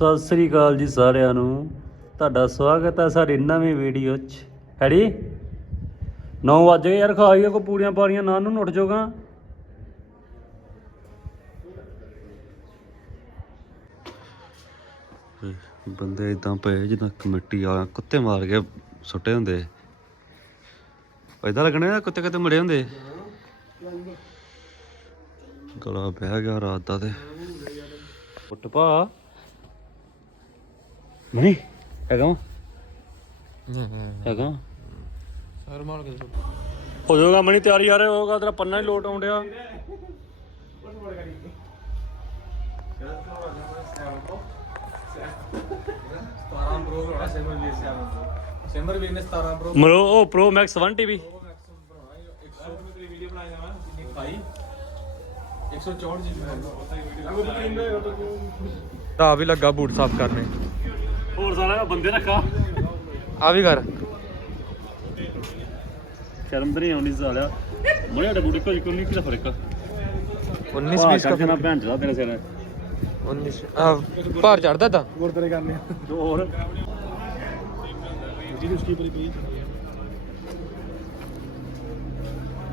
ਸਤਿ ਸ੍ਰੀ ਅਕਾਲ ਜੀ ਸਾਰਿਆਂ ਨੂੰ। ਤੁਹਾਡਾ ਸਵਾਗਤ ਹੈ ਸਾਡੀ ਨਵੀਂ ਵੀਡੀਓ 'ਚ। ਹੈਡੀ 9 ਵਜ ਯਾਰ ਖਾਈਏ ਕੋ ਪੂੜੀਆਂ ਪਾੜੀਆਂ ਨਾ ਨੂੰ ਉੱਠ ਜਾਓਗਾ। ਬੰਦੇ ਇਦਾਂ ਪਏ ਜਿੱਦਾਂ ਕਮੇਟੀ ਆ, ਕੁੱਤੇ ਮਾਰ ਕੇ ਸੁੱਟੇ ਹੁੰਦੇ। ਇਦਾਂ ਲੱਗਣੇ ਕੁੱਤੇ ਕਿਤੇ ਮੜੇ ਹੁੰਦੇ। ਗਲਾ ਬਹਿ ਗਿਆ ਰਾਤ ਦਾ ਤੇ। ਉੱਠ ਪਾ ਨਹੀਂ ਹੈਗਾ ਵਾਂ? ਹੈਗਾ ਵਾਂ? ਸਰ ਮਾਰ ਕੇ ਹੋ ਜਾਊਗਾ ਮਣੀ ਤਿਆਰੀ ਯਾਰ ਹੋਗਾ ਤੇਰਾ ਪੰਨਾ ਹੀ ਲੋਟ ਆਉਂਦਿਆ ਸਿਮਰ ਵੀ ਨੇ 17 ਪ੍ਰੋ ਮਰੋ ਉਹ ਪ੍ਰੋ ਮੈਕਸ 1 ਟੀਵੀ 100 ਦੀ ਵੀਡੀਓ ਬਣਾਇਆ ਮੈਂ ਜਿੰਨੀ ਖਾਈ 164 ਜੀ ਆ ਵੀ ਲੱਗਾ ਬੂਟ ਸਾਫ਼ ਕਰਨੇ। ਬੰਦੇ ਰੱਖਾ। ਆ ਵੀ ਕਰ। ਸ਼ਰਮ ਤਾਂ ਨਹੀਂ ਆਉਂਦੀ ਸਾਲਿਆ। ਮੋਇਆ ਡਾ ਬੁੜੀ ਕੋਈ ਕੋਈ ਨਹੀਂ ਕਿਹਦਾ ਫ਼ਰਕ? 19 20 ਕਰ ਦੇਣਾ ਭੈਣ ਚਦਾ ਤੇਰੇ ਸਿਰ। 19 ਆ ਭਾਰ ਚੜਦਾ ਤਾਂ। ਗੁਰਦੁਆਰੇ ਕਰਨੇ ਦੋ ਹੋਰ। ਜਿਹਦੀ ਉਸਕੀ ਪਰੀ ਪਈ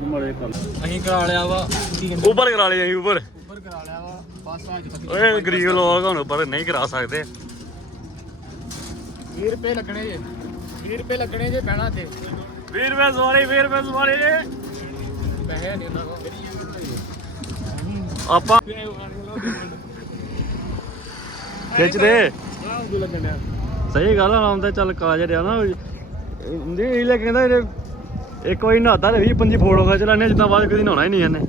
ਮੜੇ ਕਰ। ਅਸੀਂ ਕਰਾ ਲਿਆ ਵਾ। ਕੀ ਕਹਿੰਦੇ? ਉਬਰ ਕਰਾ ਲਈ ਅਸੀਂ ਉਬਰ। ਉੱਪਰ ਕਰਾ ਲਿਆ ਵਾ। ਬਸ ਅੱਜ ਤੱਕ ਓਏ ਗਰੀਬ ਲੋਕ ਹੁਣ ਉਬਰ ਨਹੀਂ ਕਰਾ ਸਕਦੇ। 20 ਰੁਪਏ ਲੱਗਣੇ ਜੇ। 20 ਰੁਪਏ ਲੱਗਣੇ ਜੇ ਬਹਿਣਾ ਤੇ। 20 ਰੁਪਏ ਸਵਾਰੀ 20 ਰੁਪਏ ਸਵਾਰੀ। ਜੇ ਪੈਸੇ ਨਹੀਂ ਉਹਨਾਂ ਕੋਲ ਆਪਾਂ ਖਿੱਚ ਦੇ ਸਹੀ ਗੱਲ ਆ ਲਾਉਂਦਾ ਚੱਲ ਕਾਜ ਰਿਆ ਨਾ। ਹੁੰਦੀ ਇਹ ਲੈ ਕਹਿੰਦਾ ਇਹ ਇੱਕ ਵਾਰੀ ਨਹਾਤਾ ਤੇ 20 25 ਫੋਟੋ ਖਿੱਚ ਲੈਣੇ ਜਿੱਦਾਂ ਬਾਅਦ ਕਦੀ ਨਹਾਉਣਾ ਹੀ ਨਹੀਂ ਇਹਨੇ।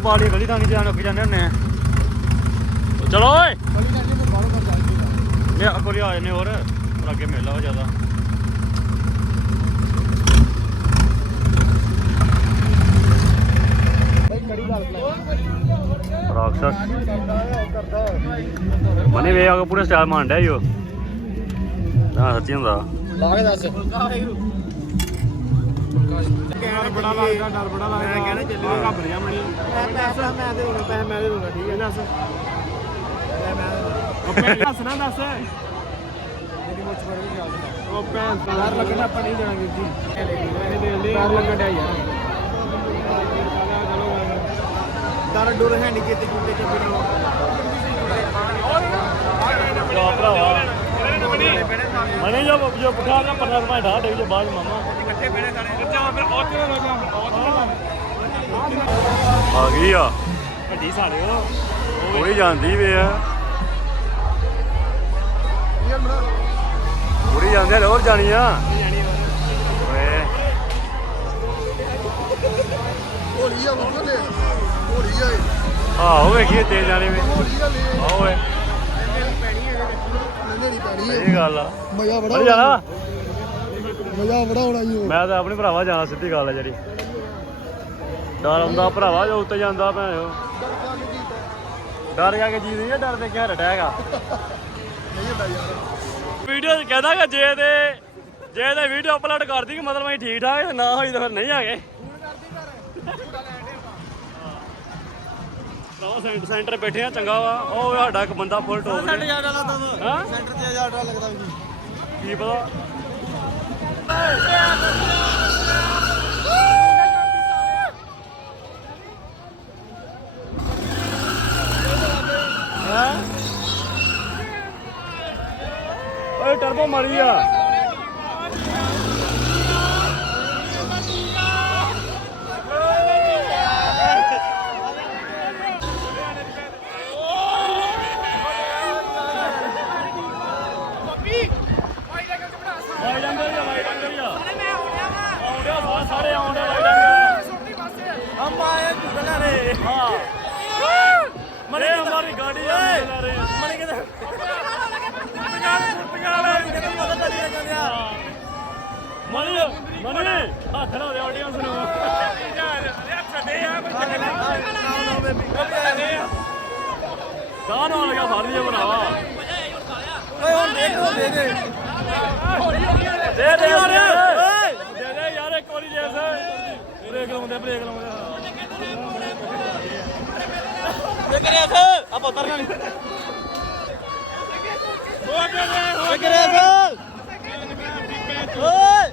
ਆਹ ਨੂੰ ਪਾੜੀ ਗਲੀ ਤਾਂ ਨਹੀਂ ਧਿਆਨ ਰੱਖੀ ਜਾਂਦੇ ਹੁੰਨੇ ਆ। ਚਲੋ ਓਏ। ਬਲੀ ਜਾਂਦੇ ਕੋ ਬਾਹਰੋਂ ਕਰ ਜਾਂਦੇ। ਇਹ ਅੱਗੋਂ ਆ ਜਾਂਦੇ ਹੋਰ ਪਰ ਅੱਗੇ ਮੇਲਾ ਹੋ ਜ਼ਿਆਦਾ ਬਈ ਕੜੀ ਦਾਲ ਰਾਖਸ਼ ਮਨੇ ਵੇ ਆ ਕੇ ਪੂਰੇ ਸਟਾਈਲ ਡਿਆ ਈਓ ਨਾ ਸੱਚੀ ਹੁੰਦਾ। ਲਾ ਕੇ ਦੱਸ। ਬੜਾ ਲੱਗਦਾ ਡਰ ਬੜਾ ਲੱਗਦਾ। ਮੈਂ ਕਹਿੰਦਾ ਚੱਲਿਓ ਘੱਬ ਰਿਹਾ ਮਣੀ ਮੈਂ ਪੈਸਾ ਮੈਂ ਦੇ ਦੂੰਗਾ ਪੈਸੇ ਮੈਂ ਦੇ ਦੂੰਗਾ ਠੀਕ ਹੈ। ਦੱਸ। ਮੈਂ ਮੈਂ ਦੱਸ ਨਾ ਦੱਸ। ਮੇਰੀ ਮੁੱਛ ਫੜ ਕੇ ਚੱਲ ਉਹ ਭੈਣ ਡਰ ਲੱਗਣਾ ਆਪਾਂ ਨਹੀਂ ਦੇਣਾ ਵੀਰ ਜੀ। ਡਰ ਲੱਗਣ ਡਿਆ ਯਾਰ। ਡਰ ਡੁਰ ਹੈ ਨਹੀਂ ਕਿਤੇ ਕਿਤੇ ਚ ਬਿਨੋ ਜਾ ਭਰਾਵਾ ਮਨੇ ਜੋ ਜੋ ਪੁੱਠਾ ਨਾ ਪੰਨਾ ਰੁਪਏ ਢਾ ਦੇ ਜੋ ਬਾਅਦ ਮਾਮਾ ਆ ਗਈ ਆ। ਵੱਡੀ ਸਾਲੇ ਉਹ ਥੋੜੀ ਜਾਂਦੀ ਵੇ ਆ। ਪੂਰੀ ਜਾਂਦੇ ਹਲੇ ਹੋਰ ਜਾਣੀ ਆ। ਓਏ। ਹੋਲੀ ਆ ਆ ਆਹੋ ਵੇਖੀਏ ਤੇ ਜਾਣੇ ਵੇ। ਆ ਆਹੋ ਓਏ। ਪੈਣੀ ਸਹੀ ਗੱਲ ਆ। ਮਜ਼ਾ ਬੜਾ ਬੜੀ ਜਾਣਾ? ਮਜ਼ਾ ਬੜਾ ਹੋਣਾ ਈ ਮੈਂ ਤਾਂ ਆਪਣੇ ਭਰਾਵਾ ਜਾਣਾ ਸਿੱਧੀ ਗੱਲ ਹੈ ਜਿਹੜੀ। ਡਰ ਆਉਂਦਾ ਭਰਾਵਾ ਜੋ ਉੱਤੇ ਜਾਂਦਾ ਭੈਣੋ ਡਰ ਗਿਆ ਕਿ ਜੀ ਨਹੀਂ ਡਰ ਦੇ ਕੇ ਹਟਿਆ ਹੈਗਾ ਵੀਡੀਓ ਚ ਕਹਿੰਦਾ ਕਿ ਜੇ ਤੇ ਜੇ ਤੇ ਵੀਡੀਓ ਅਪਲੋਡ ਕਰਦੀ ਕਿ ਮਤਲਬ ਅਸੀਂ ਠੀਕ ਠਾਕ ਆ, ਨਾ ਹੋਈ ਤਾਂ ਫਿਰ ਨਹੀਂ ਆਗੇ ਭਰਾਵਾ ਸੈਂਟਰ ਸੈਂਟਰ ਬੈਠੇ ਆ ਚੰਗਾ ਵਾ। ਉਹ ਸਾਡਾ ਇੱਕ ਬੰਦਾ ਫੁੱਲ ਟੋਪ ਸਾਡੇ ਯਾਰ ਵਾਲਾ ਤਾਂ ਹਾਂ? ਸੈਂਟਰ ਤੇ ਹਜ਼ਾਰ ਡਾਲਰ ਲੱਗਦਾ ਵੀ ਕੀ ਪਤਾ? ਓਏ ਟਰਬੋ ਮਾਰੀ ਆ ਵਾਈ ਡੰਗਰ ਜਾਂ ਵਾਈ ਡੰਗਰ ਜਾਂ ਸਾਰੇ ਮੈਂ ਆਉਂਦਿਆ ਵਾ ਸਾਰੇ ਆਉਂਦੇ ਵਾਈ ਡੰਗਰ ਹਮ ਆਏ ਝੁਕਣਾ ਰੇ ਹਾਂ ਮਨੇ ਹਮਾਰੀ ਗਾੜੀ ਆ ਰੇ ਮਨੇ ਕਿਤੇ ਪੁਰਤਗਾਲ ਪੁਰਤਗਾਲ ਕਿਤੇ ਪਤਾ ਤਾਂ ਨਹੀਂ ਲੱਗਿਆ ਮਨੇ ਮਨੇ ਹੱਥ ਨਾਲ ਦੇ ਆਡੀਅנס ਨੂੰ ਛੱਡੇ ਆ ਬੱਚੇ ਗਾਣਾ ਲਗਾ ਫੜ ਲਿਆ ਭਰਾਵਾ ਓਏ ਹੁਣ ਉਹ ਦੇ ਦੇ ਦੇ। ਦੇ ਯਾਰ। ਦੇ ਦੇ। ਯਾਰ ਇੱਕ ਵਾਰੀ ਜੈਸੇ ਬ੍ਰੇਕ ਲਾਉਂਦੇ ਬ੍ਰੇਕ ਲਾਉਂਦੇ। ਆਪਾਂ ਉਤਰਨਾ ਨਹੀਂ ਗਰੇਸ ਓਏ।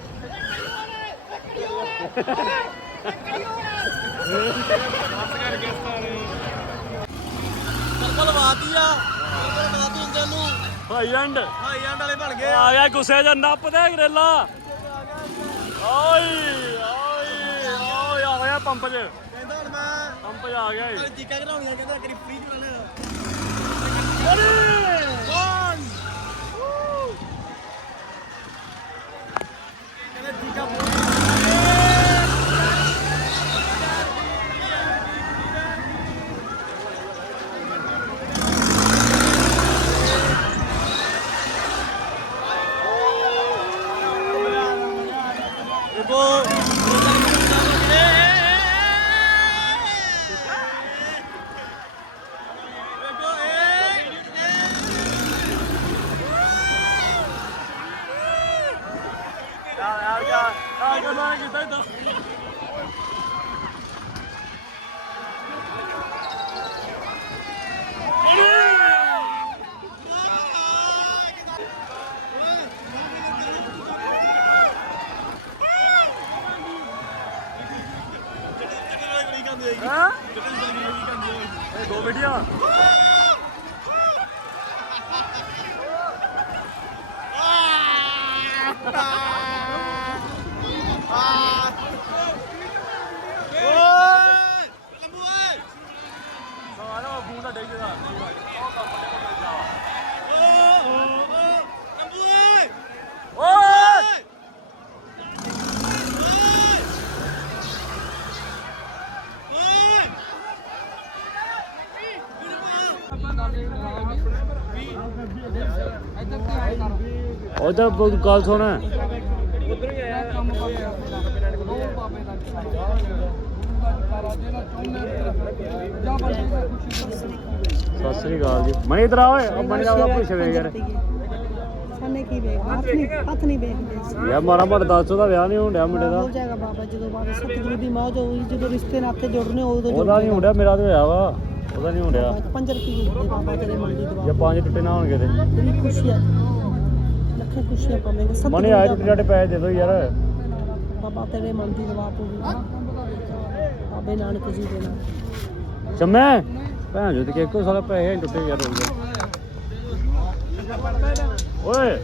ਸਰਕਲ ਵਾਤੀ ਆ। ਸਰਕਲ ਵਾਤੀ ਇੰਜਨ ਨੂੰ। ਭਾਈ ਐਂਡ ਹਾਈ ਐਂਡ ਵਾਲੇ ਬਣ ਗਏ ਆ। ਗਿਆ ਗੁੱਸੇ ਜਾਂ ਨੱਪ ਦੇ ਗਰੇਲਾ। ਓਏ ਓਏ ਓਏ ਆ ਗਿਆ ਪੰਪ 'ਚ। ਕਹਿੰਦਾ ਹੁਣ ਮੈਂ ਪੰਪ 'ਚ ਆ ਗਿਆ ਏ। ਚੀਕਾਂ ਘਰਾਉਣੀਆਂ ਕਹਿੰਦਾ ਕਰੀ ਫ੍ਰੀ ਚ ਲੈਣਾ ਕਹਿੰਦਾ ਚੀਕਾਂ ਦੇਖੋ ਯਾਰ ਯਾਰ ਯਾਰ ਆ ਕੇ ਮੈਂ ਕੀਤਾ ਦੱਸ ਹਾਂ ਇਹ ਦੋ ਵੀਡੀਓ ਸਾਰਾ ਫੋਨ ਦਾ ਡੇਗ ਦਾ ਓਏ ਉਹਦਾ ਗੱਲ ਸੁਣ। ਸਤਿ ਸ੍ਰੀ ਅਕਾਲ ਜੀ। ਮਣੀ ਇਧਰ ਆ ਓਏ ਮਣੀ ਦਾ ਪੁੱਛ ਵੇ ਯਾਰ। ਸਾਨੇ ਕੀ ਵੇਖ ਹੱਥ ਨਹੀਂ ਹੱਥ ਨਹੀਂ ਵੇਖਦੇ ਯਾਰ ਮਾਰਾ ਮਾਰ ਦੱਸ ਉਹਦਾ ਵਿਆਹ ਨਹੀਂ ਹੋਣ ਡਿਆ ਮੁੰਡੇ ਦਾ। ਹੋ ਜਾਏਗਾ ਬਾਬਾ ਜਦੋਂ ਬਾਬਾ ਸਤਿਗੁਰੂ ਦੀ ਮੌਜ ਹੋਈ ਜਦੋਂ ਰਿਸ਼ਤੇ ਨਾਤੇ ਜੁੜਨੇ ਉਦੋਂ ਉਹਦਾ ਨਹੀਂ ਹੋਣ ਡਿਆ ਮੇਰਾ ਤੇ ਹੋਇਆ ਵਾ। ਉਹਦਾ ਨਹੀਂ ਡਿਆ। ਪੰਜ ਰੁਪਏ ਦੇ ਬਾਬਾ ਤੇਰੇ ਮਨ ਦੀ ਦੁਆ ਜੇ ਪੰਜ ਟੁੱਟੇ ਨਾ ਹੋਣਗੇ ਤੇ। ਤੇਰੀ ਖੁਸ਼ੀ ਹੈ ਲੱਖਾਂ ਖੁਸ਼ੀਆਂ ਪਾਵੇਂਗੇ ਸਭ ਮਣੀ ਆਏ ਟੁੱਟੇ ਟੁੱਟੇ ਪੈਸੇ ਦੇ ਦੋ ਯਾਰ। ਬਾਬਾ ਤੇਰੇ ਮਨ ਦੀ ਦੁਆ ਪੂਰੀ ਬਾਬੇ ਨਾਨਕ ਜੀ ਦੇ ਨਾਲ। ਚੰਮੇ ਭੈਣ ਜੋ ਤੇ ਕਿ ਇੱਕੋ ਸਾਲਾ ਪੈਸੇ ਹੀ ਟੁੱਟੇ ਯਾਰ ਹੋ ਗਏ। ਓਏ।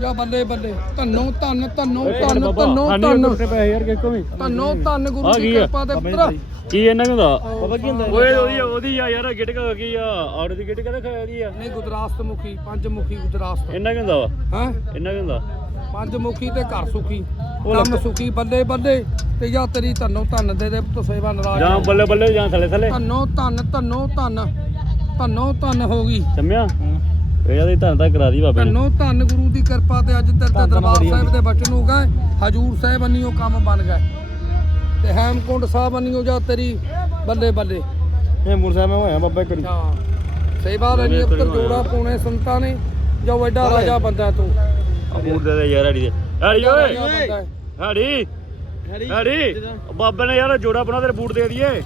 ਜਾ ਬੱਲੇ ਬੱਲੇ। ਧੰਨੋ ਧੰਨ ਧੰਨੋ ਧੰਨ ਧੰਨੋ ਧੰਨ। ਪੈਸੇ ਯਾਰ ਕਿੱਕੋ ਵੀ। ਧੰਨੋ ਧੰਨ ਗੁਰੂ ਦੀ? ਕਿਰਪਾ ਤੇ ਪੁੱਤਰ। ਕੀ ਇਹਨਾਂ ਕੀ ਹੁੰਦਾ ਬਾਬਾ ਕੀ ਹੁੰਦਾ? ਓਏ ਉਹਦੀ ਉਹਦੀ ਆ ਯਾਰ ਗਿਟਕ ਕੀ ਆ? ਆੜ ਦੀ ਗਿਟਕ ਦੀ ਆ। ਨਹੀਂ ਗੁਜਰਾਤ ਮੁਖੀ ਪੰਜ ਮੁਖੀ ਗੁਜਰਾਤ ਇਹਨਾਂ ਕੀ ਹੁੰਦਾ ਵਾ? ਹਾਂ? ਇਹਨਾਂ ਕੀ ਹੁੰਦਾ ਪੰਜ ਮੁਖੀ ਤੇ ਘਰ ਸੁਖੀ। ਉਹ ਕੰਮ ਸੁਖੀ ਬੱਲੇ ਬੱਲੇ। ਤੇ ਜਾਂ ਤੇਰੀ ਧੰਨੋ ਧੰਨ ਦੇ ਦੇ ਪੁੱਤ ਸੇਵਾ ਨਾਰਾਜ਼ ਜਾਂ ਬੱਲੇ ਬੱਲੇ ਜਾਂ ਥੱਲੇ ਥੱਲੇ। ਧੰਨੋ ਧੰਨ ਧੰਨੋ ਧੰਨ। ਧੰਨੋ ਧੰਨ ਹੋ ਗਈ। ਚੰਮਿਆ ਇਹ ਦੀ ਧੰਨ ਤਾਂ ਕਰਾ ਦੀ ਬਾਬੇ ਨੇ। ਧੰਨੋ ਧੰਨ ਗੁਰੂ ਦੀ ਕਿਰਪਾ ਤੇ ਅੱਜ ਤੇਰੇ ਤੇ ਦਰਬਾਰ ਸਾਹਿਬ ਦੇ ਬਚਨ ਹੋ ਗਏ ਹਜੂਰ ਸਾਹਿਬ ਅੰਨਿਓ ਕੰਮ ਬਣ ਗਏ। ਤੇ ਹੈਮਕੁੰਡ ਸਾਹਿਬ ਅੰਨਿਓ ਜਾਂ ਤੇਰੀ ਬੱਲੇ ਬੱਲੇ। ਹੇਮਪੁਰ ਸਾਹਿਬ ਮੈਂ ਹੋਇਆ ਬਾਬਾ ਇੱਕ ਵਾਰੀ। ਹਾਂ ਸੇਵਾ ਲੈਣੀ ਉੱਤਰ ਜੋੜਾ ਪਾਉਣੇ ਸੰਤਾਂ ਨੇ ਜੋ ਐਡਾ ਰਾਜਾ ਬੰਦਾ ਤੂੰ। ਅਬੂਰ ਦੇ ਦੇ ਯਾਰ ਹੜੀ ਦੇ। ਹੜੀ ਓਏ। ਹੈ। ਹੜੀ। ਹੜੀ। ਬਾਬੇ ਨੇ ਯਾਰ ਜੋੜਾ ਬਣਾ ਤੇਰੇ ਬੂਟ ਦੇ ਦਈਏ।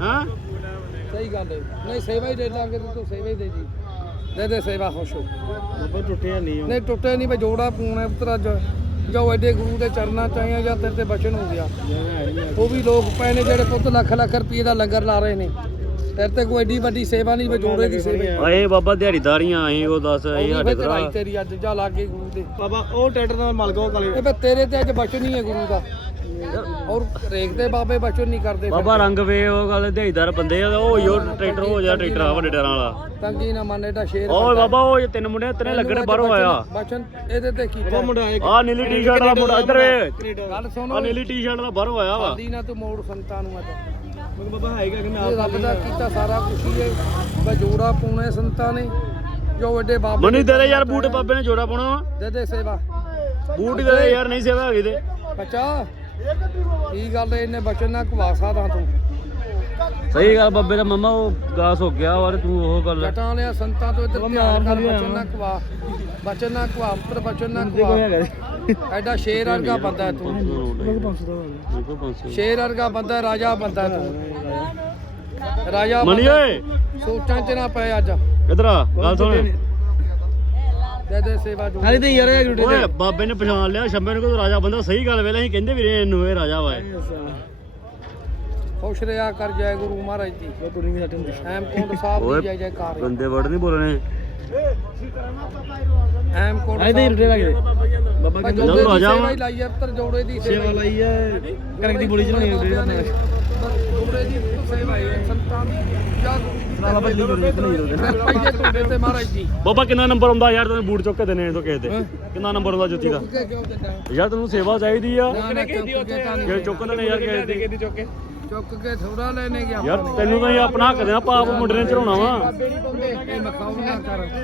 ਹਾਂ ਸਹੀ ਗੱਲ ਹੈ। ਨਹੀਂ ਸੇਵਾ ਹੀ ਦੇ ਲਾਂਗੇ ਤੇ ਤੂੰ ਸੇਵਾ ਹੀ ਦੇ ਜੀ ਦੇ ਦੇ ਸੇਵਾ ਖੁਸ਼ ਹੋ। ਬਾਬਾ ਟੁੱਟਿਆ ਨਹੀਂ ਨਹੀਂ ਟੁੱਟੇ ਨਹੀਂ ਬਈ ਜੋੜਾ ਪਾਉਣਾ ਪੁੱਤਰਾ ਜੋ ਜੋ ਐਡੇ ਗੁਰੂ ਦੇ ਚਰਨਾਂ ਚ ਆਇਆ ਜਾਂ ਤੇਰੇ ਤੇ ਬਚਨ ਹੋ ਗਿਆ। ਉਹ ਵੀ ਲੋਕ ਪਏ ਨੇ ਜਿਹੜੇ ਪੁੱਤ ਲੱਖ ਲੱਖ ਰੁਪਏ ਦਾ ਲੰਗਰ ਲਾ ਰਹੇ ਨੇ। ਤੇਰੇ ਤੇ ਕੋਈ ਐਡੀ ਵੱਡੀ ਸੇਵਾ ਨਹੀਂ ਬਈ ਜੋੜੇ ਦੀ ਸੇਵਾ। ਓਏ ਬਾਬਾ ਦਿਹਾੜੀਦਾਰੀਆਂ ਆਏ ਉਹ ਦੱਸ ਇਹ ਉਹ ਸਾਡੇ ਤੇਰੀ ਅੱਜ ਜਾ ਲਾਗੇ ਗੁਰੂ ਦੇ। ਬਾਬਾ ਉਹ ਟਰੈਕਟਰ ਦਾ ਮਾਲਕ ਉਹ ਕਾਲੇ। ਇਹ ਬਈ ਤੇਰੇ ਤੇ ਅੱਜ ਬਚਨ ਹੀ ਹੈ ਗੁਰੂ ਦਾ। ਔਰ ਰੇਖਦੇ ਬਾਬੇ ਬਚਨ ਨਹੀਂ ਕਰਦੇ ਬਾਬਾ ਰੰਗ ਵੇ ਉਹ ਗੱਲ ਦਿਹਾੜੀਦਾਰ ਬੰਦੇ ਆ ਉਹ ਹੀ ਉਹ ਟਰੈਕਟਰ ਹੋ ਜਾ ਟਰੈਕਟਰ ਆ ਵੱਡੇ ਟਰਾਂ ਵਾਲਾ। ਤੰਗੀ ਨਾ ਮੰਨ ਇਹਦਾ ਸ਼ੇਰ ਓਏ ਬਾਬਾ ਉਹ ਇਹ ਤਿੰਨ ਮੁੰਡੇ ਤੇਰੇ ਲੱਗਣੇ ਬਾਹਰੋਂ ਆਇਆ। ਬਚਨ ਇਹਦੇ ਤੇ ਕੀਤਾ ਮੁੰਡਾ ਇੱਕ ਆ ਨੀਲੀ ਟੀ-ਸ਼ਰਟ ਵਾਲਾ ਮੁੰਡਾ ਇੱਧਰ ਵੇ। ਗੱਲ ਸੁਣ। ਆ ਨੀਲੀ ਟੀ-ਸ਼ਰਟ ਦਾ ਬਾਹਰੋਂ ਆਇਆ ਵਾ। ਆਦੀ ਨਾ ਤੂੰ ਮੋੜ ਸੰਤਾਂ ਨੂੰ ਅੱਜ ਮੈਂ ਬਾਬਾ ਹੈਗਾ ਕਿ ਮੈਂ ਇਹ ਰੱਬ ਦਾ ਕੀਤਾ ਸਾਰਾ ਕੁਛ ਹੀ ਹੈ ਬਜੋੜਾ ਪਾਉਣੇ ਸੰਤਾਂ ਨੇ। ਜੋ ਵੱਡੇ ਬਾਬੇ ਮਨੀ ਤੇਰੇ ਯਾਰ ਬੂਟ ਬਾਬੇ ਨੇ ਜੋੜਾ ਪਾਉਣਾ ਵਾ। ਦੇ ਦੇ ਸੇਵਾ। ਬੂਟ ਹੀ ਦੇ ਦੇ ਯਾਰ ਨਹੀਂ ਸੇਵਾ ਹੈਗੀ ਤੇ। ਬੱਚਾ। ਕੀ ਗੱਲ ਇਹਨੇ ਬਚਨ ਨਾ ਘਵਾ ਸਕਦਾ ਤੂੰ? ਸਹੀ ਗੱਲ ਬਾਬੇ ਦਾ ਮਮਾ ਉਹ ਗਾਸ ਹੋ ਗਿਆ ਔਰ ਤੂੰ ਉਹ ਗੱਲ। ਜਟਾਂ ਲਿਆ ਸੰਤਾਂ ਤੋਂ ਇੱਧਰ ਧਿਆਨ ਕਰ ਬਚਨ ਨਾ ਘਵਾ ਬਚਨ ਨਾ ਘਵਾ ਪੁੱਤਰ ਬਚਨ ਨਾ ਘਵਾ ਐਡਾ ਸ਼ੇਰ ਵਰਗਾ ਬੰਦਾ ਤੂੰ। ਸ਼ੇਰ ਵਰਗਾ ਬੰਦਾ ਰਾਜਾ ਬੰਦਾ ਤੂੰ। ਰਾਜਾ ਮਣੀ ਓਏ। ਸੋਚਾਂ ਚ ਨਾ ਪਏ ਅੱਜ। ਇਧਰ ਆ? ਗੱਲ ਸੁਣ। ਦੇ ਦੇ ਸੇਵਾ ਜੋ ਹਾਲੇ ਤੇ ਯਾਰ ਇਹ ਗੁੱਡੇ ਓਏ ਬਾਬੇ ਨੇ ਪਛਾਣ ਲਿਆ ਸ਼ੰਬੇ ਨੂੰ ਕੋਈ ਰਾਜਾ ਬੰਦਾ ਸਹੀ ਗੱਲ ਵੇਲੇ ਅਸੀਂ ਕਹਿੰਦੇ ਵੀਰੇ ਇਹਨੂੰ ਇਹ ਰਾਜਾ ਵਾ ਇਹ। ਖੁਸ਼ ਰਿਹਾ ਕਰ ਜੈ ਗੁਰੂ ਮਹਾਰਾਜ ਜੀ। ਐਮ ਕੋਟ ਸਾਹਿਬ ਦੀ ਜੈ ਜੈਕਾਰ ਬੰਦੇ ਵਰਡ ਨਹੀਂ ਬੋਲਣੇ। ਐਮ ਕੋਟ ਹਾਲੇ ਤੇ ਰੁੱਡੇ ਲੱਗੇ ਬਾਬਾ ਮੈਂ ਕਹਿੰਦਾ ਜੋੜੇ ਦੀ ਰਾਜਾ ਸੇਵਾ ਵਾਂ। ਹੀ ਲਾਈ ਹੈ ਪੁੱਤਰ ਜੋੜੇ ਦੀ ਸੇਵਾ ਸੇਵਾ ਲਈ ਹੈ ਕਣਕ ਦੀ ਬੋਲੀ ਚਲਾਉਣੀ ਰੁੱਡੇ ਦਾ ਨਾਲ ਸੰਤਾਂ ਦੀ ਜਾਂ ਕਰੀ ਤੁਹਾਡੇ ਤੇ ਮਹਾਰਾਜ ਜੀ। ਬਾਬਾ ਕਿੰਨਾ ਨੰਬਰ ਆਉਂਦਾ? ਯਾਰ ਤੈਨੂੰ ਬੂਟ ਚੁੱਕ ਕੇ ਦੇਣੇ ਤੋਂ ਕਿਸੇ ਦੇ। ਕਿੰਨਾ ਨੰਬਰ ਆਉਂਦਾ ਜੁੱਤੀ ਦਾ? ਯਾਰ ਤੈਨੂੰ ਸੇਵਾ ਚਾਹੀਦੀ ਆ। ਨਾ ਨਾ ਚੁੱਕ ਕੇ ਤਾਂ ਕਿ ਨਹੀਂ ਚੁੱਕ ਲੈਣੇ ਯਾਰ ਕਿਸੇ ਦੀ? ਚੁੱਕ ਕੇ? ਥੋੜਾ ਲੈਣੇ ਗਿਆ ਯਾਰ ਤੈਨੂੰ ਤਾਂ ਇਹ ਆਪਣਾ ਹੱਕ ਦੇਣਾ ਪਾਪ ਮੁੰਡੇ ਨੇ ਚੜਾਉਣਾ ਵਾ। ਨਾ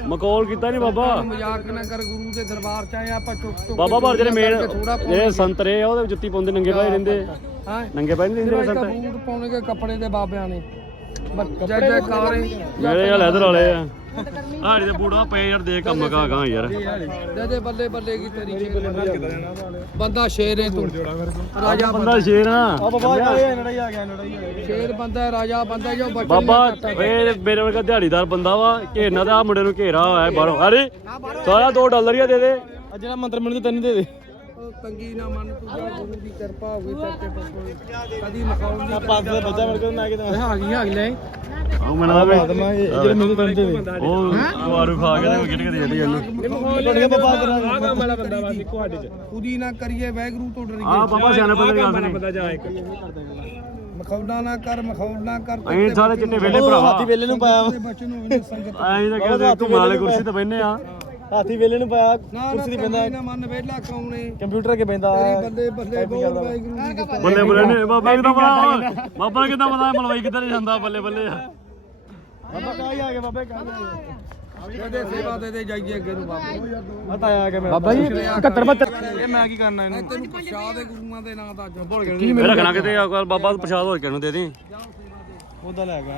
ਮਕੌਲ ਕੀਤਾ ਨਹੀਂ ਬਾਬਾ। ਮਜ਼ਾਕ ਨਾ ਕਰ ਗੁਰੂ ਦੇ ਦਰਬਾਰ ਚ ਆਏ ਆਪਾਂ ਚੁੱਕ ਚੁੱਕ ਬਾਬਾ ਪਰ ਜਿਹੜੇ ਮੇਨ ਥੋੜਾ ਜਿਹੜੇ ਸੰਤਰੇ ਆ ਉਹਦੇ ਜੁੱਤੀ ਪਾਉਂਦੇ ਨੰਗੇ ਪਾਏ ਰਹਿੰਦੇ। ਹਾਂ। ਨੰਗੇ ਪਾਏ ਨਹੀਂ ਰਹਿੰਦੇ ਤਾਂ? ਸੰਤਰੇ ਬੂਟ ਪਾਉਣੇ ਕੇ ਕੱਪੜੇ ਦੇ ਬਾਬਿਆਂ ਨੇ। ਜੈ ਜੈ ਕਾਰੇ ਮੇਰੇ ਆ ਲੈਦਰ ਵਾਲੇ ਆ। ਹਾੜੀ ਦੇ ਬੂਟ ਆ ਪਏ ਯਾਰ ਦੇ ਕੰਮ ਕਾ ਗਾ ਯਾਰ। ਦੇ ਦੇ ਬੱਲੇ ਬੱਲੇ ਕੀ ਤੇਰੀ ਬੰਦਾ ਸ਼ੇਰ ਹੈ ਤੂੰ। ਰਾਜਾ ਬੰਦਾ ਸ਼ੇਰ ਆ। ਸ਼ੇਰ ਬੰਦਾ ਹੈ, ਰਾਜਾ ਬੰਦਾ ਜੋ ਬਚਨ ਬਾਬਾ ਇਹ ਮੇਰੇ ਵਰਗਾ ਦਿਹਾੜੀਦਾਰ ਬੰਦਾ ਵਾ ਘੇਰਨਾ ਤਾਂ ਆ ਮੁੰਡੇ ਨੂੰ ਘੇਰਾ ਹੋਇਆ ਹੈ ਬਾਹਰੋਂ। ਅਰੇ ਸਾਰਾ 2 ਡਾਲਰ ਹੀ ਆ ਦੇ ਦੇ। ਆ ਜਿਹੜਾ ਮੰਤਰ ਮੈਨੂੰ ਤੈਨੂੰ ਦੇ ਦੇ। ਤੰਗੀ ਨਾ ਮੰਨ ਤੂੰ ਜਾ ਗੁਰੂ ਦੀ ਕਿਰਪਾ ਹੋਵੇ ਤੇਰੇ ਤੇ ਬਸ ਕਦੀ ਮਖੌਲ ਨਹੀਂ ਪੰਜ ਦਾ ਬੱਚਾ ਮੇਰੇ ਕੋਲ ਮੈਂ ਕਿਦਾਂ? ਆ ਗਈ ਆ ਗਈ ਲੈ। ਮੈਨੂੰ ਦਾ ਜਿਹੜਾ ਮੈਨੂੰ ਤੈਨੂੰ ਦੇ ਦੇ ਉਹ ਆਰੂ ਖਾ ਕੇ ਤੇ ਗਿੱਟ ਕੇ ਬਾਬਾ ਤੇਰਾ ਆ ਕੰਮ ਵਾਲਾ ਬੰਦਾ ਵਾ ਦੇਖੋ ਸਾਡੇ ਚ ਖੁਦੀ ਨਾ ਕਰੀਏ ਵੈਗਰੂ ਤੋਂ ਡਰੀਏ। ਆ ਬਾਬਾ ਸਿਆਣੇ ਬੰਦੇ ਦੀ ਗੱਲ ਸੁਣੀ ਮਖੌਲਾ ਨਾ ਕਰ ਮਖੌਲ ਨਾ ਕਰ ਅਸੀਂ ਸਾਰੇ ਚਿੱਟੇ ਵੇਲੇ ਭਰਾਵਾ। ਹਾਥੀ ਵੇਲੇ ਨੂੰ ਪਾਇਆ ਤੇ ਬਚਨ ਹੋਵੇ ਸੰਗਤ ਅਸੀਂ ਤਾਂ ਕਹਿੰਦੇ ਤੂੰ ਮਾਲੇ ਕੁਰਸੀ ਤੇ ਬੈਠਨੇ ਆ। ਹਾਥੀ ਵੇਲੇ ਨੂੰ ਪਾਇਆ ਕੁਰਸੀ ਤੇ ਤੰਗੀ ਨਾ ਮੰਨ ਵੇਲਾ ਕੌਣੇ ਕੰਪਿਊਟਰ ਅੱਗੇ ਪੈਂਦਾ ਤੇਰੀ ਬੱਲੇ ਬੱਲੇ ਬੋਲ ਦੀ ਕਿਰਪਾ ਬੱਲੇ ਬੱਲੇ ਨੇ ਬਾਬਾ ਕਿਦਾਂ ਪਤਾ ਬਾਬਾ ਕਿਦਾਂ ਪਤਾ ਮਲਵਾਈ ਕਿੱਧਰ ਨਹੀਂ ਜਾਂਦਾ ਬੱਲੇ ਬੱਲੇ। ਆ ਬਾਬਾ ਕਾਹੀ ਆ ਗਿਆ ਬਾਬਾ ਕਾਹੀ ਆ ਦੇ ਦੇ ਸੇਵਾ ਦੇ ਦੇ ਜਾਈਏ ਅੱਗੇ ਨੂੰ ਬਾਬਾ। ਗਿਆ ਆ ਗਿਆ ਮੇਰਾ ਬਾਬਾ ਜੀ 71 72 ਇਹ ਮੈਂ ਕੀ ਕਰਨਾ ਇਹਨੂੰ? ਤੈਨੂੰ ਪ੍ਰਸ਼ਾਦ ਹੈ ਗੁਰੂਆਂ ਦੇ ਨਾਂ ਦਾ ਜੋ ਭੁੱਲ ਕੀ ਮੇਰੇ ਰੱਖਣਾ ਕਿਤੇ ਆ ਕੱਲ ਬਾਬਾ ਪ੍ਰਸ਼ਾਦ ਹੋਰ ਕਿਹਨੂੰ ਦੇ ਦੇ ਉਹਦਾ ਲੈ ਗਿਆ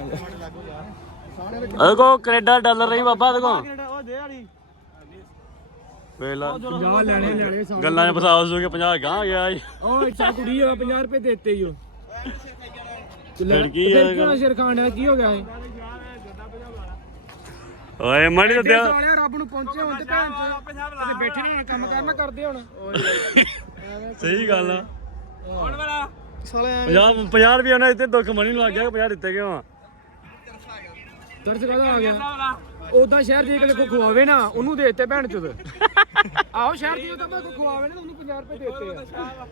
ਕੈਨੇਡਾ ਡਾਲਰ ਰਹੀ ਬਾਬਾ ਇਹਦੇ ਕੋ ਉਹ ਦੇ ਵਾਲੀ। ਵੇਲਾ 50 ਲੈਣੇ ਲੈਣੇ ਗੱਲਾਂ 'ਚ ਫਸਾ ਫਸੂ ਕੇ 50 ਗਾਂ ਗਿਆ ਜੀ। ਉਹ ਇੱਛਾ ਕੁੜੀ ਆ 50 ਰੁਪਏ ਦਿੱਤੇ ਹੀ ਉਹ। ਫਿਰ ਕੀ ਆ ਸਿਰ ਖਾਣ ਕੀ ਹੋ ਗਿਆ ਇਹ? ਓਏ ਮਣੀ ਤਾਂ ਦਿਆ ਸਾਲਿਆ ਰੱਬ ਨੂੰ ਪਹੁੰਚੇ ਹੁਣ ਤੇ ਭੈਣ ਚ ਤੇ ਬੈਠੇ ਨਾ ਹੁਣ ਕੰਮ ਕਰਨਾ ਕਰਦੇ ਹੁਣ। ਸਹੀ ਗੱਲ ਆ। ਸਾਲੇ 50 50 ਰੁਪਏ ਉਹਨਾਂ ਦਿੱਤੇ ਦੁੱਖ ਮਣੀ ਨੂੰ ਲੱਗ ਗਿਆ 50 ਦਿੱਤੇ ਕਿਉਂ ਆ? ਦਰਜ ਕਾਹਦਾ ਆ ਗਿਆ? ਉਦਾਂ ਸ਼ਹਿਰ ਜੇ ਕਿਤੇ ਕੋ ਖਵਾਵੇ ਨਾ ਉਹਨੂੰ ਦੇ ਦਿੱਤੇ ਭੈਣ ਚੋਦ। ਆਹੋ ਸ਼ਹਿਰ ਦੀ ਉਦਾਂ ਕੋ ਖਵਾਵੇ ਨਾ ਉਹਨੂੰ 50 ਰੁਪਏ ਦੇ ਦਿੱਤੇ ਆ।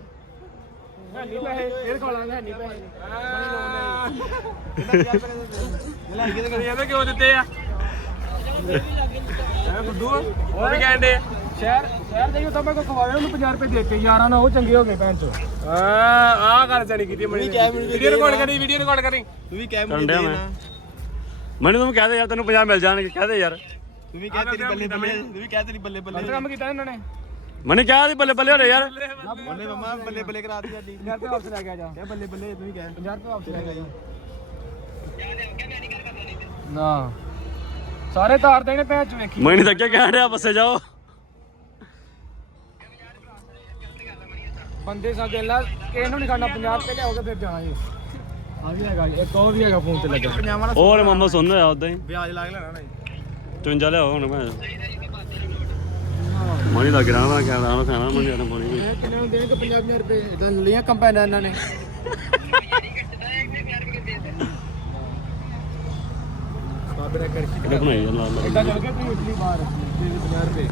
ਹੈ ਨਹੀਂ ਪੈਸੇ ਫੇਰ ਖਾ ਲਾਂਗੇ ਹੈ ਨਹੀਂ ਪੈਸੇ। ਇਹਦੇ ਕਿਉਂ ਦਿੱਤੇ ਆ? ਹੈ ਬੁੱਧੂ ਉਹ ਵੀ ਕਹਿੰਦੇ ਸ਼ਹਿਰ ਸ਼ਹਿਰ ਦੇ ਉਦਾਂ ਮੈਂ ਕੋ ਖਵਾਵੇ ਉਹਨੂੰ 50 ਰੁਪਏ ਦੇ ਦਿੱਤੇ ਯਾਰਾਂ ਨਾਲ ਉਹ ਚੰਗੇ ਹੋ ਗਏ ਭੈਣ ਚੋ ਆਹ ਗੱਲ ਚਣੀ ਕੀਤੀ ਮਣੀ ਵੀਡੀਓ ਰਿਕਾਰਡ ਕਰੀ ਵੀਡੀਓ ਰਿਕਾਰਡ ਕਰੀ ਤੂੰ ਵੀ ਕਹਿ ਕਰਨ ਡਿਆ ਮੈਂ। ਮੈਨੂੰ ਤੂੰ ਕਹਿ ਦੇ ਯਾਰ ਤੈਨੂੰ 50 ਮਿਲ ਜਾਣਗੇ ਕਹਿ ਦੇ ਯਾਰ। ਤੂੰ ਵੀ ਕਹਿ ਤੇਰੀ ਬੱਲੇ ਬੱਲੇ ਤੂੰ ਵੀ ਕਹਿ ਤੇਰੀ ਬੱਲੇ ਬੱਲੇ। ਕੰਮ ਕੀਤਾ ਇਹਨਾਂ ਨੇ? ਮੈਨੂੰ ਕਿਹਾ ਸੀ ਬੱਲੇ ਬੱਲੇ ਹੋ ਯਾਰ। ਬੱਲੇ ਮਮਾ ਬੱਲੇ ਬੱਲੇ ਕਰਾ ਦੀ ਸਾਡੀ। 50 ਰੁਪਏ ਵਾਪਸ ਲੈ ਕੇ ਆ ਜਾ। ਕਹਿ ਬੱਲੇ ਬੱਲੇ ਤੂੰ ਵੀ ਕਹਿ। 50 ਰੁਪਏ ਵਾਪਸ ਲੈ ਕੇ ਆ ਜਾ। ਨਾ। ਸਾਰੇ ਤਾਰ ਦੇਣੇ ਭੈਣ ਚ ਵੇਖੀ। ਮੈਨੂੰ ਤਾਂ ਕਿਹਾ ਕਹਿ ਰਿਹਾ ਬੱਸੇ ਜਾਓ। ਬੰਦੇ ਸਾਡੇ ਲਾ ਕਿਸੇ ਨੂੰ ਨਹੀਂ ਖਾਣਾ 50 ਰੁਪਏ ਲਿਆਓਗੇ ਫਿਰ ਜਾਵਾਂਗੇ ਆ ਵੀ ਹੈਗਾ ਜੀ, ਇੱਕ ਉਹ ਵੀ ਹੈਗਾ ਫੋਨ ਤੇ ਲੱਗਾ ਹੋਰ ਮਾਮਾ ਸੁਣ ਰਿਹਾ ਉਦਾਂ ਹੀ। ਵਿਆਜ ਲਾ ਕੇ ਲੈਣਾ ਨਾ 54 ਲਿਆਓ ਹੁਣ ਮੈਂ। ਮਣੀ ਲੱਗ ਰਿਹਾ ਨਾ ਕਹਿਣਾ ਨਾ ਖਾਣਾ ਮਣੀ ਆਣਾ ਪਾਣੀ ਇਹ ਕਿੰਨੇ ਨੂੰ ਦੇਣਗੇ 50 ਰੁਪਏ। ਇਦਾਂ ਲੀਆਂ ਕੰਪਾਈਨਾਂ ਇਹਨਾਂ ਨੇ। ਕਿਹੜੇ ਬਣਾਈ ਜਾਂਦਾ ਨਾਲ ਇਦਾਂ ਚੱਲ ਗਏ ਤੁਸੀਂ ਇਟਲੀ ਬਾਹਰ ਦੇ 50 ਰੁਪਏ।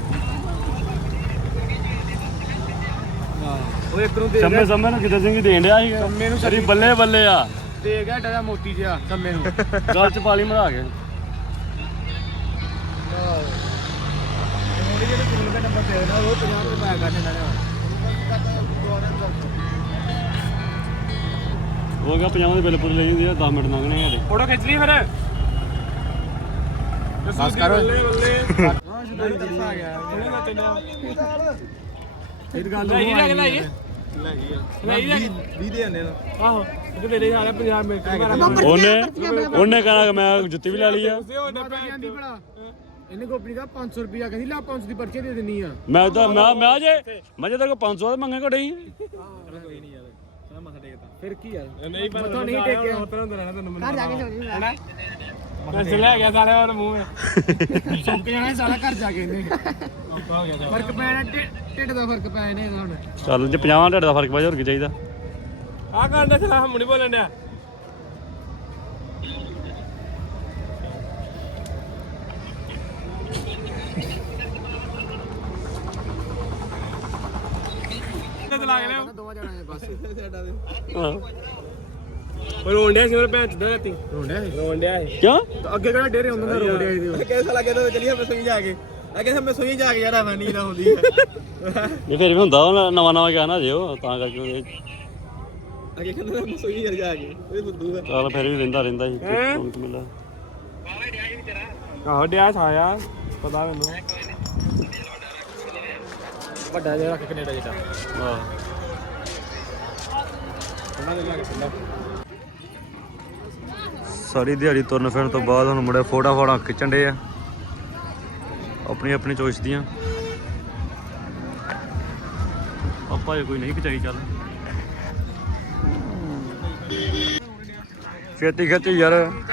ਹਾਂ ਉਹ ਇੱਕ ਨੂੰ ਦੇ ਸੰਮੇ ਸੰਮੇ ਨੂੰ ਕਿਤੇ ਸਿੰਘ ਦੇਣ ਡਿਆ ਸੀ ਸੰਮੇ ਨੂੰ ਤੇਰੀ ਬੱਲੇ ਬੱਲੇ ਆ। ਦੇ ਗਿਆ ਡਾਦਾ ਮੋਤੀ ਜਿਹਾ ਸੰਮੇ ਨੂੰ। ਗੱਲ ਚ ਪਾਲੀ ਮਰਾ ਕੇ। ਉਹਦੇ ਜਿਹੜੇ ਫੋਨ ਦਾ ਨੰਬਰ ਦੇ ਦੇਣਾ ਉਹ 50 ਰੁਪਏ ਪਾਇਆ ਕਰਨੇ ਇਹਨਾਂ ਨੇ ਹੋ ਗਿਆ 50 ਦੇ ਬਿੱਲ ਪੂਰੇ ਲਈ ਹੁੰਦੀ ਆ 10 ਮਿੰਟ ਲੰਘਣੇ ਹਲੇ ਫੋਟੋ ਖਿੱਚ ਲਈ ਫਿਰ। ਬਸ ਕਰ। ਬੱਲੇ ਬੱਲੇ। ਹਾਂ ਦੱਸ ਆ ਗਿਆ। ਨਾ ਇਹ ਗੱਲ ਲੈ ਹੀ ਲੈ ਲਈ ਲੈ ਹੀ 20 ਦੇ ਆਨੇ ਨਾ ਆਹੋ। ਉਹ ਮੇਰੇ ਯਾਰ 50 ਮਿੰਟ ਮਾਰਾ ਉਹਨੇ ਉਹਨੇ ਕਹਣਾ ਕਿ ਮੈਂ ਜੁੱਤੀ ਵੀ ਲੈ ਲਈ ਆ? ਉਹ ਡੱਬਾ ਜਾਂਦੀ ਭਲਾ ਇਹਨੇ ਗੋਪੀ ਦਾ 500 ਰੁਪਿਆ ਕਹਿੰਦੀ ਲੈ 500 ਦੀ ਪਰਚੀ ਦੇ ਦਿੰਨੀ ਆ। ਮੈਂ ਤਾਂ ਮੈਂ ਮੈਂ ਜੇ ਮੈਂ ਜੇ ਤੇਰੇ ਕੋਲ 500 ਦਾ ਮੰਗੇ ਕੋੜੇ ਫਿਰ ਕੀ ਆ? ਨਹੀਂ ਮੱਥਾ ਨਹੀਂ ਟੇਕਿਆ। ਉਤਰ ਹੁੰਦਾ ਰਹਿਣਾ ਤੈਨੂੰ ਘਰ ਜਾ ਕੇ ਸੋਚ ਲੈ ਪੈਸੇ ਲੈ ਗਿਆ ਸਾਲੇ ਹੋਰ ਮੂੰਹ ਵਿੱਚ। ਚੁੱਕ ਜਾਣਾ ਸੀ ਸਾਲਾ ਘਰ ਜਾ ਕੇ ਇਹਨੇ। ਔਖਾ ਹੋ ਗਿਆ ਜਾ ਫ਼ਰਕ ਪੈਣਾ ਢਿ- ਢਿੱਡ ਦਾ ਫ਼ਰਕ ਪੈ ਇਹਨੇ ਹੁਣ। ਚੱਲ ਜੇ 50 ਢੱਡ ਦਾ ਫ਼ਰਕ ਪੈ ਜਾ ਹੋਰ ਕੀ ਚਾਹੀਦਾ? ਆ ਕਾਂਡਾ ਚਲਾ ਹਮ ਨਹੀਂ ਬੋਲਣ ਡਿਆ। ਚਲਾ ਕੇ ਲਿਆ? ਦੋਵਾਂ ਜਣਾਂ ਦੇ ਬਸ। ਹਾਂ। ਉਹ ਰੋਣ ਡਿਆ ਸੀ ਮੇਰੇ ਭੈਣ ਚੋਦ ਰਾਤੀ। ਰੋਂਡਿਆ ਸੀ? ਰੋਣ ਡਿਆ ਸੀ। ਕਿਉਂ? ਅੱਗੇ ਕਿਹੜਾ ਡੇਰੇ ਹੁੰਦਾ ਰੋਂਡਿਆ ਇਹਦੇ ਕਿਹੜਾ ਸਾਲਾ ਕਹਿੰਦਾ ਚਲੀਏ ਮੈਂ ਸੋਈ ਜਾ ਕੇ। ਆ ਕਹਿੰਦਾ ਮੈਂ ਸੋਈ ਜਾ ਕੇ ਯਾਰ ਮੈਂ ਨੀਂਦ ਆਉਂਦੀ ਹੈ ਇਹ ਫਿਰ ਵੀ ਹੁੰਦਾ ਨਵਾਂ ਨਵਾਂ ਗਿਆ ਨਾ ਜੇ ਉਹ ਤਾਂ ਕਰਕੇ ਅੱਗੇ ਕਹਿੰਦਾ ਮੈਂ ਸੋਈ ਯਾਰ ਜਾ ਕੇ ਇਹ ਫੁੱਦੂ ਹੈ ਚੱਲ ਫਿਰ ਵੀ ਰਹਿੰਦਾ ਰਹਿੰਦਾ ਸੀ ਕੌਣ ਕਿ ਮਿਲਦਾ ਆਹੋ ਡਿਆ ਛਾਇਆ ਪਤਾ ਮੈਨੂੰ। ਵੱਡਾ ਜਿਹਾ ਰੱਖ ਕੈਨੇਡਾ ਜਿਹਾ ਆਹ ਉਹਨਾਂ ਦੇ ਲੱਗ ਪਿੰਡਾ ਸਾਰੀ ਦਿਹਾੜੀ ਤੁਰਨ ਫਿਰਨ ਤੋਂ ਬਾਅਦ ਹੁਣ ਮੁੰਡੇ ਫੋਟਾ ਫੋਟਾ ਖਿੱਚਣ ਡੇ ਆ। ਆਪਣੀ ਆਪਣੀ ਚੋਇਸ ਦੀਆਂ। ਆਪਾਂ ਜੇ ਕੋਈ ਨਹੀਂ ਖਿਚਾਈ ਚੱਲ। ਛੇਤੀ ਖਿੱਚ ਯਾਰ।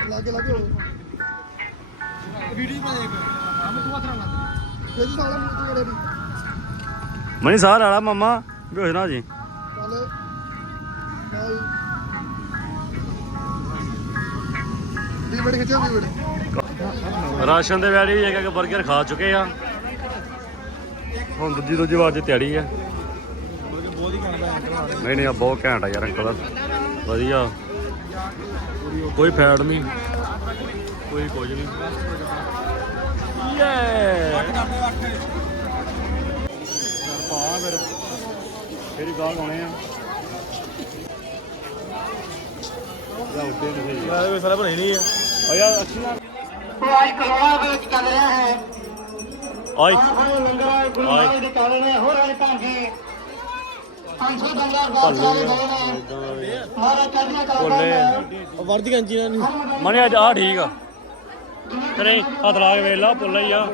ਲਾਗੇ ਲਾਗੇ ਵੀਡੀਓ ਬਣਾ ਦੇ ਹਮ ਤੂੰ ਅਥਰਾ ਲਾ ਦੇ ਇਹ ਸਾਲਾ ਮੂੰਹ ਤੇ ਵੀ ਮਨੀ ਸਾਹ ਵਾਲਾ ਮਾਮਾ, ਬੇਹੋਸ਼ ਜੀ ਚੱਲ ਵੀ ਬੜੀ ਖਿੱਚੋ ਵੀ ਬੜੀ ਰਾਸ਼ਨ ਦੇ ਵੈੜੀ ਇੱਕ ਇੱਕ 버ਗਰ ਖਾ ਚੁੱਕੇ ਆ। ਹੁਣ ਦੂਜੀ ਦੂਜੀ ਵਾਰ ਦੀ ਤਿਆਰੀ ਆ। ਨਹੀਂ ਨਹੀਂ, ਆ ਬਹੁਤ ਘੈਂਟ ਆ ਯਾਰ ਅੰਕਲ ਵਧੀਆ। ਕੋਈ ਫੈਟ ਨਹੀਂ। ਕੋਈ ਕੁਝ ਨਹੀਂ। ਯੇ ਪਾ ਫਿਰ। ਤੇਰੀ ਗਾਲ ਆਉਣੇ ਆ ਜਾ ਉੱਤੇ ਤੇ ਇਹ ਸਾਲਾ ਬਣੇ ਨਹੀਂ ਆ। ਆ ਯਾਰ ਅੱਛੀ ਨਾਲ ਅੱਜ ਕਰੋਨਾ ਵਿੱਚ ਚੱਲ ਰਿਹਾ ਹੈ। ਆਈ ਲੰਗਰ ਗੁਰੂ ਮਹਾਰਾਜ ਦੇ ਕਾਰਨ ਹੋ ਰਹੇ ਭਾਂਜੀ 500 ਦੰਗਾ ਗਾਲ ਚਲਾਏ ਗਏ ਨੇ। ਮਹਾਰਾਜ ਚੜ੍ਹਦੀਆਂ ਕਲਾ ਕਰਨ ਵਰਦੀ ਗੰਜੀ ਨਾਲ ਮਨੇ ਅੱਜ ਆ ਠੀਕ ਆ। ਤੇਰੇ ਹੱਥ ਲਾ ਕੇ ਵੇਖ ਲਾ ਪੁੱਲਾ ਹੀ ਆ।